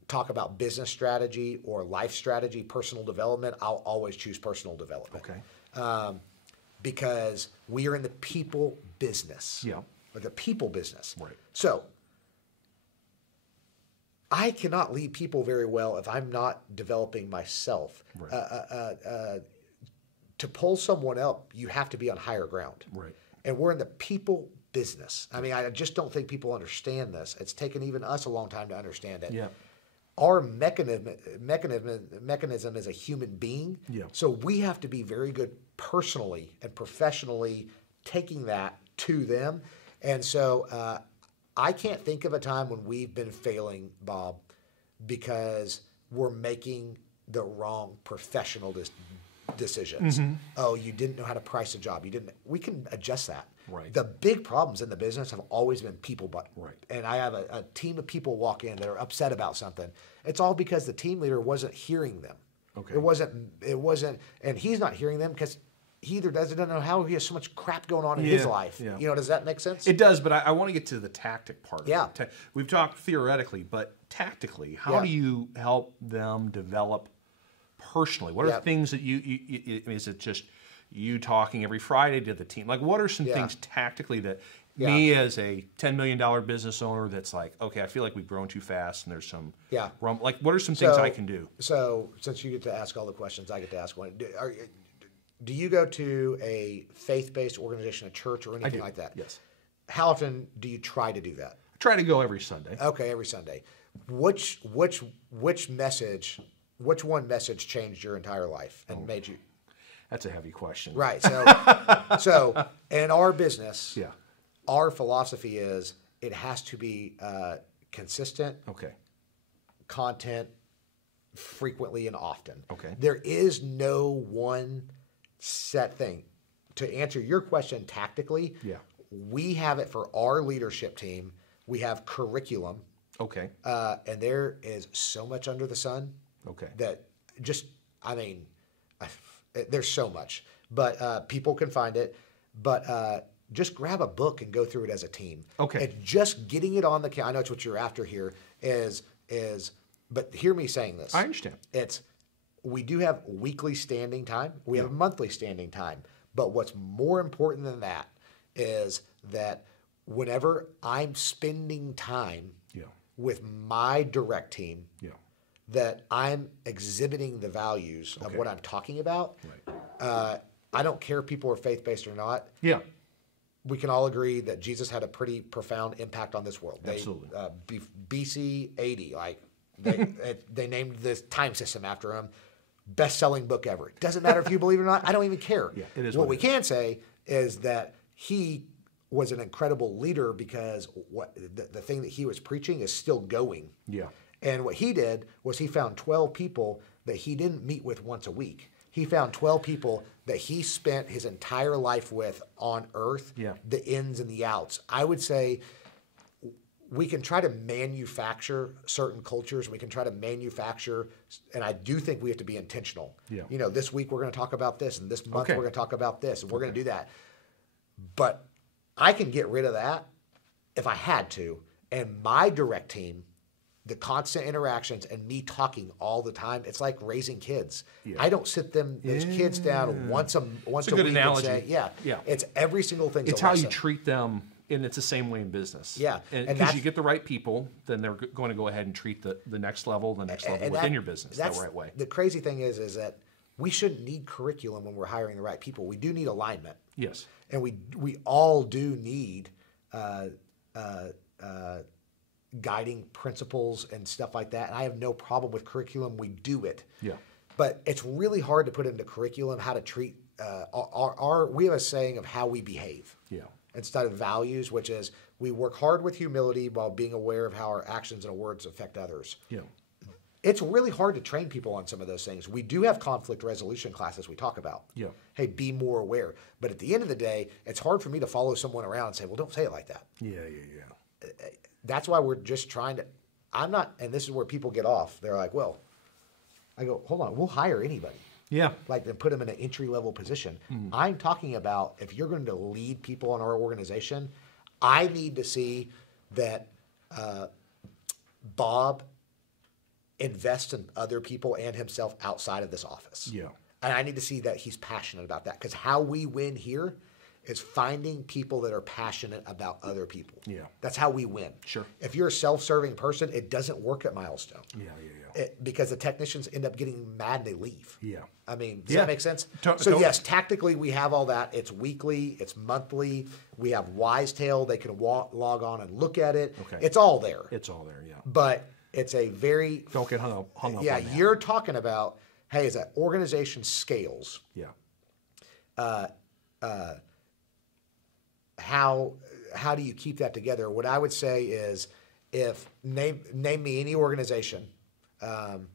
talk about business strategy or life strategy, personal development, I'll always choose personal development. Okay. Because we are in the people business. Yeah. Or the people business. Right. So I cannot lead people very well if I'm not developing myself. Right. To pull someone up, you have to be on higher ground. Right. And we're in the people business. I mean, I just don't think people understand this. It's taken even us a long time to understand it. Yeah. Our mechanism is a human being. Yeah. So we have to be very good personally and professionally taking that to them. And so I can't think of a time when we've been failing, Bob, because we're making the wrong professional decisions. Mm-hmm. Oh, you didn't know how to price a job. We can adjust that. Right. The big problems in the business have always been people, Right. and I have a team of people walk in that are upset about something. It's all because the team leader wasn't hearing them. Okay. It wasn't, and he's not hearing them because he either doesn't know how he has so much crap going on in his life. Yeah. Does that make sense? It does, but I want to get to the tactic part of Yeah. it. We've talked theoretically, but tactically, how do you help them develop personally? What are things that is it just you talking every Friday to the team? Like, what are some things tactically that me as a $10 million business owner that's like, okay, I feel like we've grown too fast and there's some like, what are some things I can do? So since you get to ask all the questions, I get to ask one. Do you go to a faith-based organization, a church, or anything like that? Yes. How often do you try to do that? I try to go every Sunday. Okay, every Sunday. Which one message changed your entire life and made you? That's a heavy question. Right. So in our business, our philosophy is it has to be consistent. Okay. Content frequently and often. Okay. There is no one set thing. To answer your question tactically, we have it for our leadership team. We have curriculum. Okay. And there is so much under the sun. Okay. That there's so much. But people can find it. But just grab a book and go through it as a team. Okay. And just getting it on the I know it's what you're after here but hear me saying this. I understand. We do have weekly standing time. We have monthly standing time. But what's more important than that is that whenever I'm spending time with my direct team, that I'm exhibiting the values of what I'm talking about. Right. I don't care if people are faith-based or not. Yeah. We can all agree that Jesus had a pretty profound impact on this world. Absolutely. BC 80, they named this time system after him. Best-selling book ever. It doesn't matter if you believe it or not. I don't even care. Yeah, it is what we can say is that he was an incredible leader because the thing that he was preaching is still going. Yeah. And what he did was he found 12 people that he didn't meet with once a week. He found 12 people that he spent his entire life with on earth, the ins and the outs. I would say we can try to manufacture certain cultures. We can try to manufacture, and I do think we have to be intentional. Yeah. This week we're going to talk about this, and this month we're going to talk about this, and we're going to do that. But I can get rid of that if I had to, and my direct team, the constant interactions and me talking all the time, it's like raising kids. Yeah. I don't sit those kids down once a week analogy. and say, it's every single thing. It's how you treat them, and it's the same way in business. Yeah. And because you get the right people, then they're going to go ahead and treat the next level within your business the right way. The crazy thing is that we shouldn't need curriculum when we're hiring the right people. We do need alignment. Yes. And we all do need guiding principles and stuff like that. And I have no problem with curriculum. We do it. Yeah. But it's really hard to put into curriculum how to treat we have a saying of how we behave. Yeah. Instead of values, which is we work hard with humility while being aware of how our actions and words affect others. Yeah. It's really hard to train people on some of those things. We do have conflict resolution classes we talk about. Yeah. Hey, be more aware. But at the end of the day, it's hard for me to follow someone around and say, well, don't say it like that. Yeah. That's why we're just trying to, I'm not, and this is where people get off. They're like, well, I go, hold on, we'll hire anybody. Yeah. Like then put them in an entry-level position. I'm talking about if you're going to lead people in our organization, I need to see that Bob invests in other people and himself outside of this office. Yeah. And I need to see that he's passionate about that, because how we win here is finding people that are passionate about other people. Yeah. That's how we win. Sure. If you're a self-serving person, it doesn't work at Milestone. Yeah. Because the technicians end up getting mad and they leave. Yeah. I mean, does that make sense? So yes, tactically we have all that. It's weekly, it's monthly. We have Wisetail. They can log on and look at it. Okay. It's all there. It's all there, yeah. But it's a very... Don't get hung up on that. Yeah, you're talking about, hey, as an organization scales, yeah. How do you keep that together? What I would say is, if name me any organization, name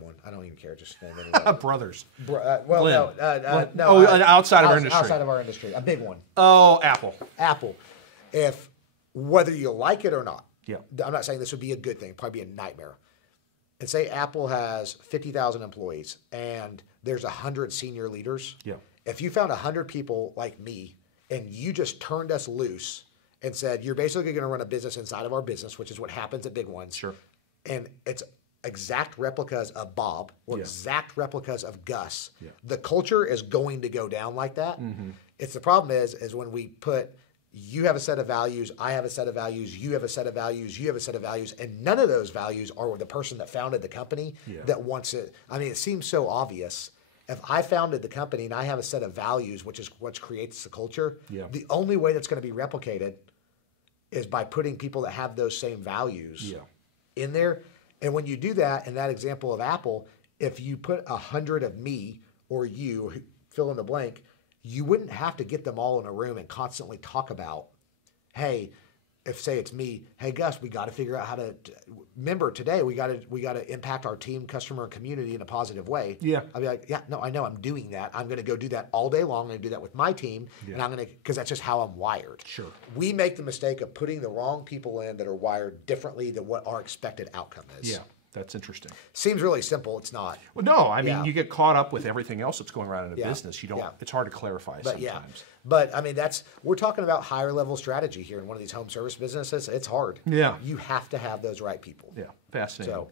one. I don't even care. Just name anyone. Brothers. No. Outside of our industry. Outside of our industry, a big one. Oh, Apple. Apple. If whether you like it or not, yeah. I'm not saying this would be a good thing. It'd probably be a nightmare. And say Apple has 50,000 employees and there's 100 senior leaders. Yeah. If you found 100 people like me and you just turned us loose and said, you're basically going to run a business inside of our business, which is what happens at big ones. Sure. And it's exact replicas of Bob or exact replicas of Gus. Yeah. The culture is going to go down like that. Mm-hmm. It's the problem is when we put, you have a set of values, I have a set of values, you have a set of values, you have a set of values, and none of those values are with the person that founded the company that wants it. I mean, it seems so obvious. If I founded the company and I have a set of values, which is what creates the culture, the only way that's going to be replicated is by putting people that have those same values in there. And when you do that, in that example of Apple, if you put 100 of me or you, fill in the blank, you wouldn't have to get them all in a room and constantly talk about, hey, if say it's me, hey Gus, we got to figure out how to. Remember today, we got to impact our team, customer, and community in a positive way. Yeah, I'll be like, yeah, no, I know, I'm doing that. I'm going to go do that all day long. I'm going to do that with my team, and I'm going to, because that's just how I'm wired. Sure. We make the mistake of putting the wrong people in that are wired differently than what our expected outcome is. Yeah. That's interesting. Seems really simple. It's not. Well, no. I mean, you get caught up with everything else that's going around in a business. You don't. Yeah. It's hard to clarify sometimes. But I mean, we're talking about higher level strategy here in one of these home service businesses. It's hard. Yeah. You have to have those right people. Yeah. Fascinating. So,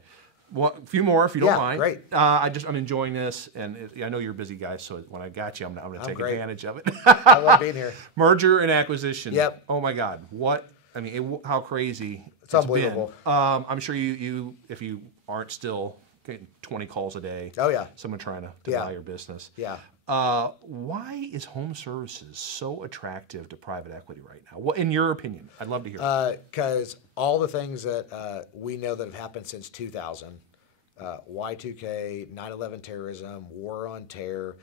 well, a few more if you don't mind. Great. I'm enjoying this, and I know you're a busy guy, so when I got you, I'm going to take advantage of it. I love being here. Merger and acquisition. Yep. Oh my God. What? I mean, how crazy it's unbelievable. Been. I'm sure you if you aren't still getting 20 calls a day. Oh yeah. Someone trying to buy your business. Yeah. Why is home services so attractive to private equity right now? Well, in your opinion, I'd love to hear. Because all the things that we know that have happened since 2000, Y2K, 9/11 terrorism, war on terror,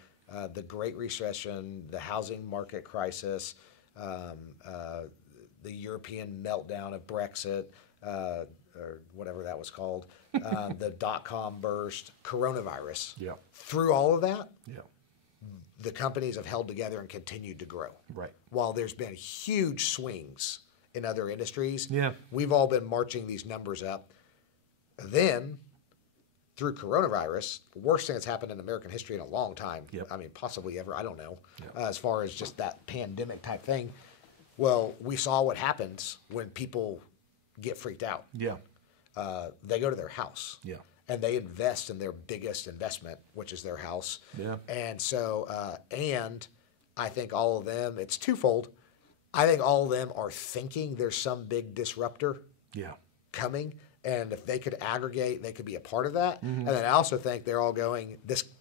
the Great Recession, the housing market crisis, the European meltdown of Brexit, or whatever that was called, the dot-com burst, coronavirus. Yeah. Through all of that, the companies have held together and continued to grow. Right. While there's been huge swings in other industries, we've all been marching these numbers up. Then, through coronavirus, the worst thing that's happened in American history in a long time, I mean, possibly ever, I don't know, as far as just that pandemic type thing. Well, we saw what happens when people get freaked out. Yeah. They go to their house. Yeah. And they invest in their biggest investment, which is their house. Yeah. And so, and I think all of them, it's twofold. I think all of them are thinking there's some big disruptor coming. And if they could aggregate, they could be a part of that. Mm-hmm. And then I also think they're all going,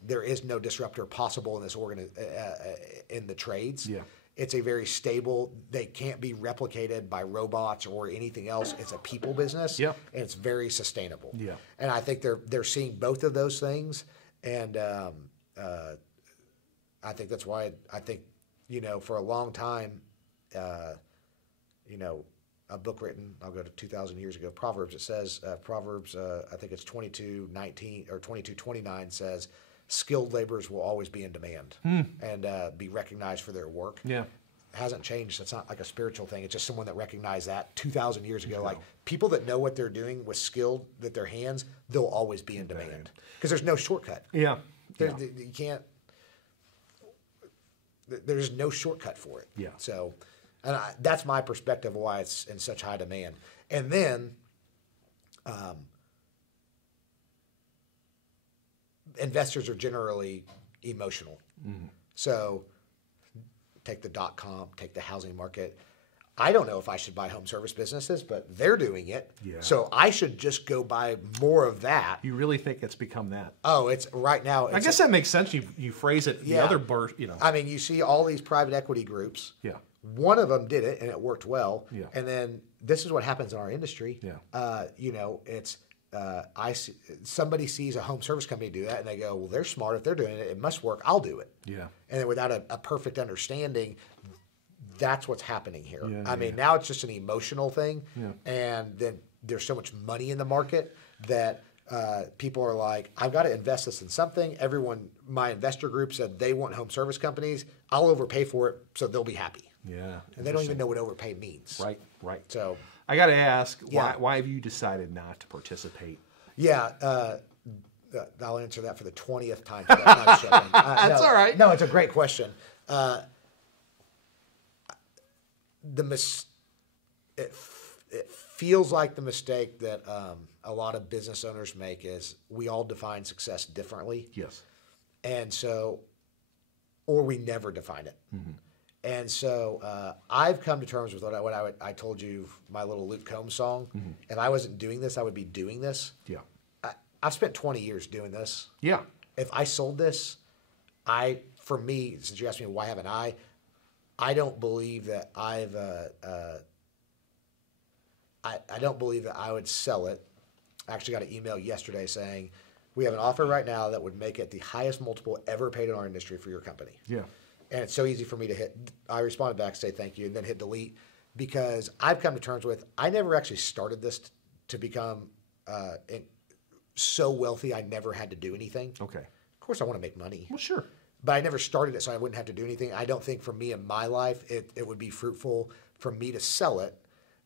there is no disruptor possible in this in the trades. Yeah. It's a very stable. They can't be replicated by robots or anything else. It's a people business, Yeah. and it's very sustainable. Yeah. And I think they're seeing both of those things, and I think that's why I think, you know, for a long time, you know, a book written, I'll go to 2,000 years ago, Proverbs, it says, Proverbs, I think it's 22:19 or 22:29 says, skilled laborers will always be in demand and be recognized for their work. Yeah. It hasn't changed. It's not like a spiritual thing. It's just someone that recognized that 2,000 years ago. Like people that know what they're doing with skilled, that their hands, they'll always be in demand because there's no shortcut. Yeah. You can't, there's no shortcut for it. Yeah. So, and that's my perspective of why it's in such high demand. And then, investors are generally emotional. So take the .com, take the housing market. I don't know if I should buy home service businesses, but they're doing it. Yeah. So I should just go buy more of that. You really think it's become that? Oh, it's right now. I guess that makes sense. You phrase it the other burst, you know. I mean, you see all these private equity groups. Yeah. One of them did it and it worked well. Yeah. And then this is what happens in our industry. Yeah. You know, it's somebody sees a home service company do that and they go, well, they're smart. If they're doing it, it must work. I'll do it. Yeah. And then without a perfect understanding, that's what's happening here. Yeah, I mean, now it's just an emotional thing. Yeah. And then there's so much money in the market that people are like, I've got to invest this in something. Everyone, my investor group said they want home service companies. I'll overpay for it so they'll be happy. Yeah. And they don't even know what overpay means. Right, right. So I got to ask, Yeah. why have you decided not to participate? yeah, I'll answer that for the 20th time today. I'm not joking. That's no, all right. No, it's a great question. It feels like the mistake that a lot of business owners make is we all define success differently. Yes. And so, or we never define it. And so I've come to terms with what I told you, my little Luke Combs song. If I wasn't doing this, I would be doing this. Yeah. I've spent 20 years doing this. Yeah. If I sold this, for me, since you asked me why haven't I don't believe that I don't believe that I would sell it. I actually got an email yesterday saying, we have an offer right now that would make it the highest multiple ever paid in our industry for your company. Yeah. And it's so easy for me to hit. I responded back, say thank you, and then hit delete because I've come to terms with, I never actually started this to become so wealthy I never had to do anything. Okay. Of course I want to make money. Well, sure. But I never started it so I wouldn't have to do anything. I don't think for me in my life, it would be fruitful for me to sell it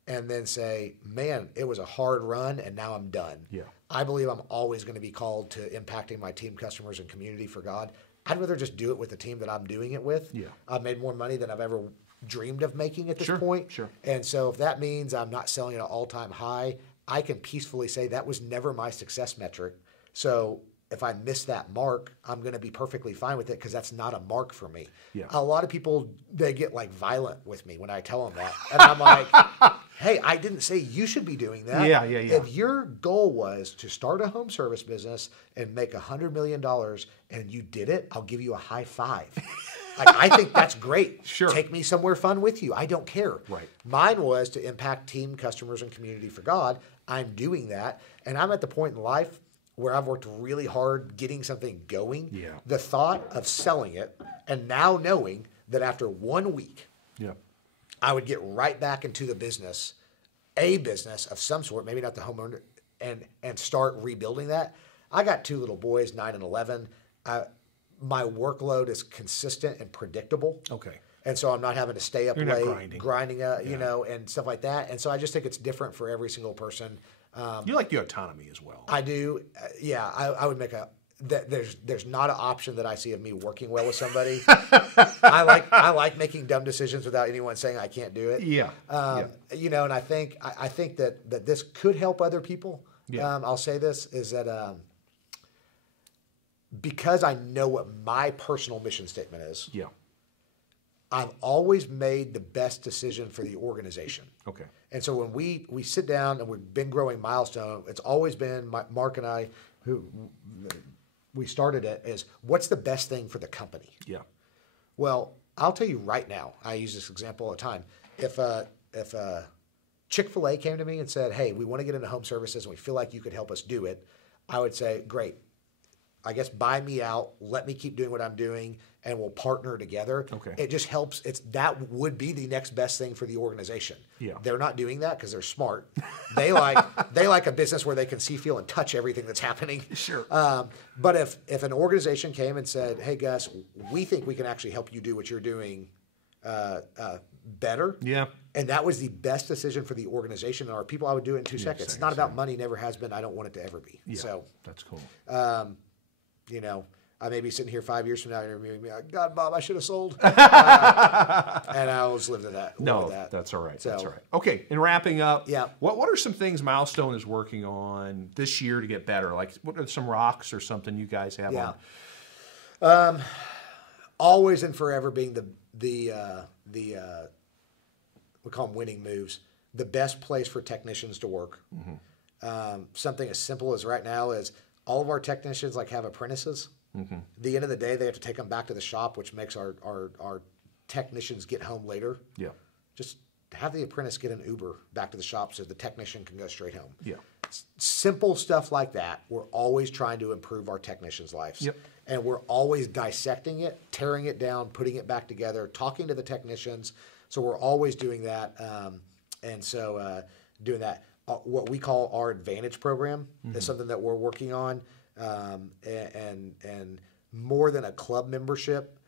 and then say, man, it was a hard run and now I'm done. Yeah. I believe I'm always going to be called to impacting my team, customers, and community for God. I'd rather just do it with the team that I'm doing it with. Yeah. I've made more money than I've ever dreamed of making at this Sure, point. sure. And so if that means I'm not selling at an all-time high, I can peacefully say that was never my success metric. So if I miss that mark, I'm going to be perfectly fine with it because that's not a mark for me. Yeah. A lot of people, they get like violent with me when I tell them that. And I'm like, hey, I didn't say you should be doing that. Yeah. If your goal was to start a home service business and make $100 million and you did it, I'll give you a high five. Like, I think that's great. Sure. Take me somewhere fun with you. I don't care. Right. Mine was to impact team, customers, and community for God. I'm doing that. And I'm at the point in life where I've worked really hard getting something going. Yeah. The thought of selling it and now knowing that after 1 week, Yeah. I would get right back into the business, a business of some sort, maybe not the homeowner, and start rebuilding that. I got 2 little boys, 9 and 11. My workload is consistent and predictable. Okay. And so I'm not having to stay up You're not late, grinding you know, and stuff like that. And so I just think it's different for every single person. You like the autonomy as well. I do. Yeah, I would make there's not an option that I see of me working well with somebody. I like making dumb decisions without anyone saying I can't do it. Yeah. You know, and I think that this could help other people. Yeah. I'll say this is that because I know what my personal mission statement is. Yeah. I've always made the best decision for the organization. Okay. And so when we sit down and we've been growing Milestone, it's always been Mark and I who we started it as what's the best thing for the company? Yeah. Well, I'll tell you right now, I use this example all the time. If Chick-fil-A came to me and said, hey, we want to get into home services and we feel like you could help us do it, I would say, great. I guess buy me out, let me keep doing what I'm doing, and we'll partner together. Okay. It just helps. That would be the next best thing for the organization. Yeah. They're not doing that because they're smart. They like a business where they can see, feel, and touch everything that's happening. Sure. But if an organization came and said, hey, Gus, we think we can actually help you do what you're doing better. Yeah. And that was the best decision for the organization and our people, I would do it in 2 seconds. It's not about money, never has been. I don't want it to ever be. Yeah, so that's cool. You know, I may be sitting here 5 years from now interviewing me. Like, God, Bob, I should have sold. And I'll just live to that. No, that. that's all right. So, that's all right. Okay, and wrapping up, yeah. What are some things Milestone is working on this year to get better? Like, what are some rocks or something you guys have on? Always and forever being the we call them winning moves, the best place for technicians to work. Mm-hmm. Something as simple as right now is all of our technicians have apprentices. Mm-hmm. At the end of the day, they have to take them back to the shop, which makes our technicians get home later. Yeah. Just have the apprentice get an Uber back to the shop so the technician can go straight home. Yeah. Simple stuff like that. We're always trying to improve our technicians' lives. Yep. And we're always dissecting it, tearing it down, putting it back together, talking to the technicians. So we're always doing that. Doing that. What we call our Advantage program is something that we're working on. And more than a club membership,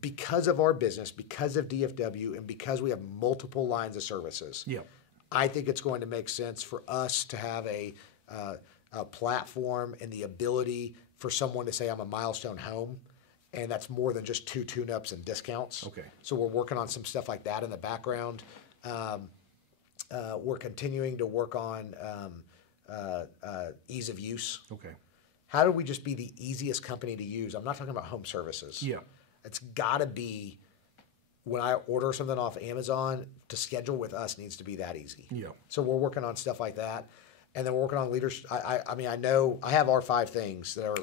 because of our business, because of DFW, and because we have multiple lines of services, I think it's going to make sense for us to have a platform and the ability for someone to say, I'm a Milestone home, and that's more than just 2 tune-ups and discounts. Okay. So we're working on some stuff like that in the background. We're continuing to work on ease of use. Okay. How do we just be the easiest company to use? I'm not talking about home services. Yeah. It's got to be, when I order something off Amazon, to schedule with us needs to be that easy. Yeah. So we're working on stuff like that. And then we're working on leadership. I know I have our 5 things that are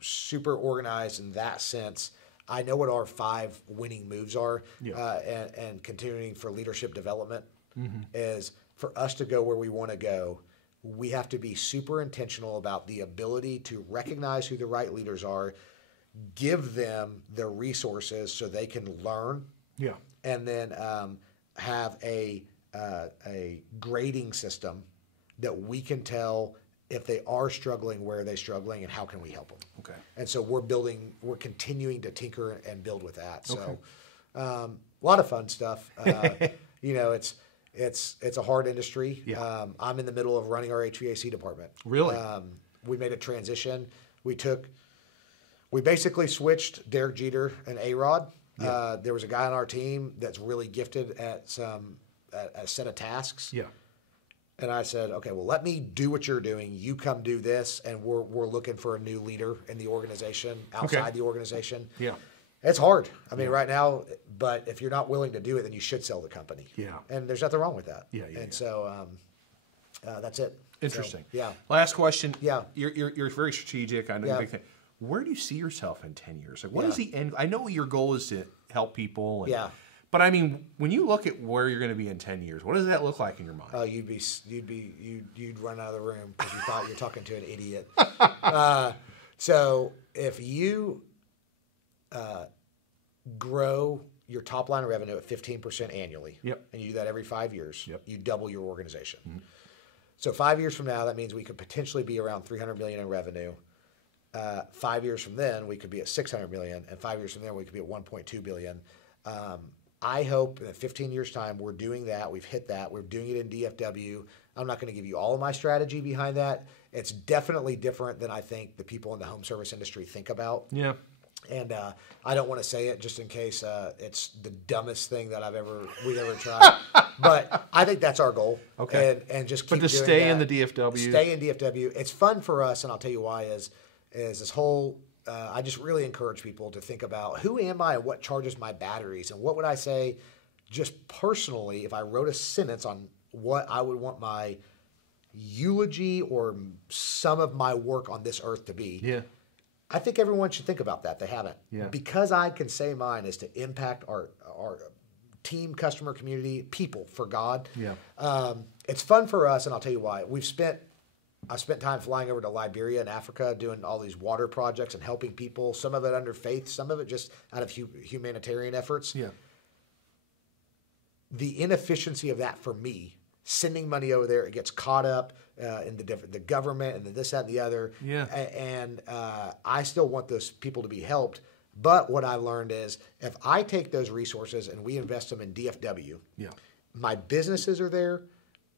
super organized in that sense. I know what our 5 winning moves are, and continuing for leadership development is for us to go where we want to go. We have to be super intentional about the ability to recognize who the right leaders are, give them the resources so they can learn, and then have a grading system that we can tell if they are struggling, where are they struggling, and how can we help them. Okay. And so we're continuing to tinker and build with that. So a lot of fun stuff. It's a hard industry. Yeah. I'm in the middle of running our HVAC department. Really? We made a transition. We basically switched Derek Jeter and A-Rod. Yeah. There was a guy on our team that's really gifted at a set of tasks. Yeah. And I said, okay, well, let me do what you're doing. You come do this, and we're looking for a new leader in the organization, outside the organization. Yeah. It's hard. I mean, right now, but if you're not willing to do it, then you should sell the company. Yeah. And there's nothing wrong with that. So that's it. Interesting. So, yeah. Last question. Yeah. You're very strategic. I know you're a big fan. Where do you see yourself in 10 years? Like, what is the end? I know your goal is to help people. And, but I mean, when you look at where you're going to be in 10 years, what does that look like in your mind? Oh, you'd run out of the room because you thought you're talking to an idiot. So if you grow your top line of revenue at 15% annually, and you do that every 5 years, you double your organization. Mm-hmm. So 5 years from now, that means we could potentially be around $300 million in revenue. 5 years from then, we could be at $600 million, and 5 years from there, we could be at $1.2 billion. I hope in 15 years' time, we're doing that. We've hit that. We're doing it in DFW. I'm not going to give you all of my strategy behind that. It's definitely different than I think the people in the home service industry think about. Yeah. And I don't want to say it just in case it's the dumbest thing that we've ever tried. But I think that's our goal. Okay. And just keep doing that. But to stay in the DFW. Stay in DFW. It's fun for us, and I'll tell you why is this whole I just really encourage people to think about who am I and what charges my batteries, and what would I say just personally if I wrote a sentence on what I would want my eulogy or some of my work on this earth to be. Yeah. I think everyone should think about that. They haven't. Yeah. Because I can say mine is to impact our team, customer, community, people for God. Yeah. It's fun for us, and I'll tell you why. I've spent time flying over to Liberia and Africa doing all these water projects and helping people, some of it under faith, some of it just out of humanitarian efforts. Yeah. The inefficiency of that for me, sending money over there, it gets caught up in the government and this, that, and the other. Yeah. And I still want those people to be helped. But what I learned is if I take those resources and we invest them in DFW, my businesses are there,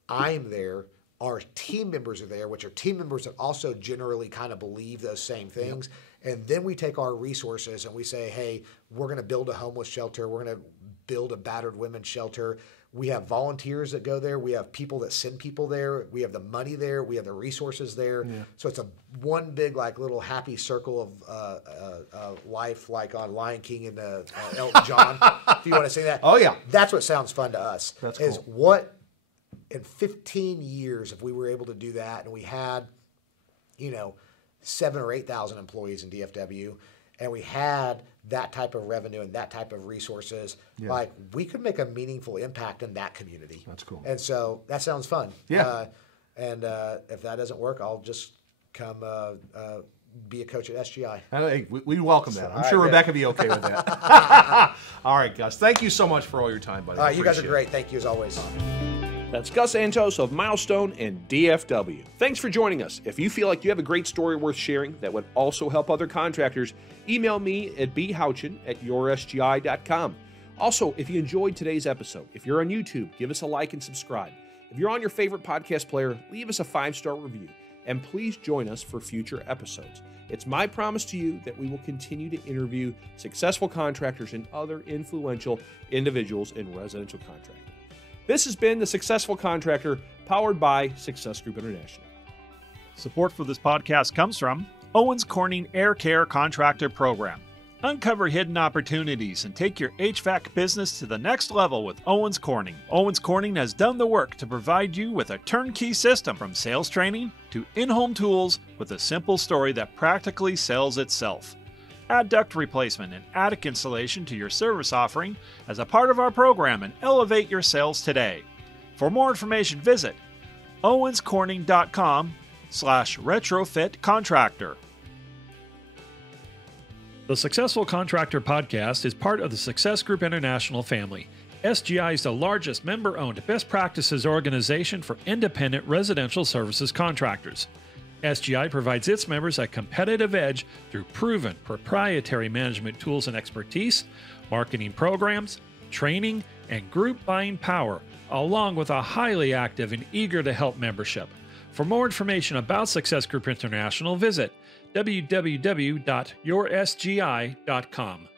I'm there, our team members are there, which are team members that also generally kind of believe those same things. And then we take our resources and we say, hey, we're going to build a homeless shelter. We're going to build a battered women's shelter. We have volunteers that go there. We have people that send people there. We have the money there. We have the resources there. Yeah. So it's a one big like little happy circle of life, like on Lion King and Elton John. If you want to say that. Oh yeah, that's what sounds fun to us. That's is cool. What in 15 years, if we were able to do that, and we had, 7,000 or 8,000 employees in DFW, and we had that type of revenue and that type of resources, like we could make a meaningful impact in that community. That's cool. And so that sounds fun. Yeah. And if that doesn't work, I'll just come be a coach at SGI. Hey, we welcome that. I'm sure Rebecca will be okay with that. All right, Gus. Thank you so much for all your time, buddy. You guys are great. Thank you as always. That's Gus Antos of Milestone and DFW. Thanks for joining us. If you feel like you have a great story worth sharing that would also help other contractors, email me at bhouchin@yoursgi.com. Also, if you enjoyed today's episode, if you're on YouTube, give us a like and subscribe. If you're on your favorite podcast player, leave us a 5-star review. And please join us for future episodes. It's my promise to you that we will continue to interview successful contractors and other influential individuals in residential contracting. This has been The Successful Contractor, powered by Success Group International. Support for this podcast comes from Owens Corning Air Care Contractor Program. Uncover hidden opportunities and take your HVAC business to the next level with Owens Corning. Owens Corning has done the work to provide you with a turnkey system from sales training to in-home tools with a simple story that practically sells itself. Add duct replacement and attic installation to your service offering as a part of our program and elevate your sales today. For more information, visit owenscorning.com/retrofitcontractor. The Successful Contractor Podcast is part of the Success Group International family. SGI is the largest member-owned best practices organization for independent residential services contractors. SGI provides its members a competitive edge through proven proprietary management tools and expertise, marketing programs, training, and group buying power, along with a highly active and eager to help membership. For more information about Success Group International, visit www.yoursgi.com.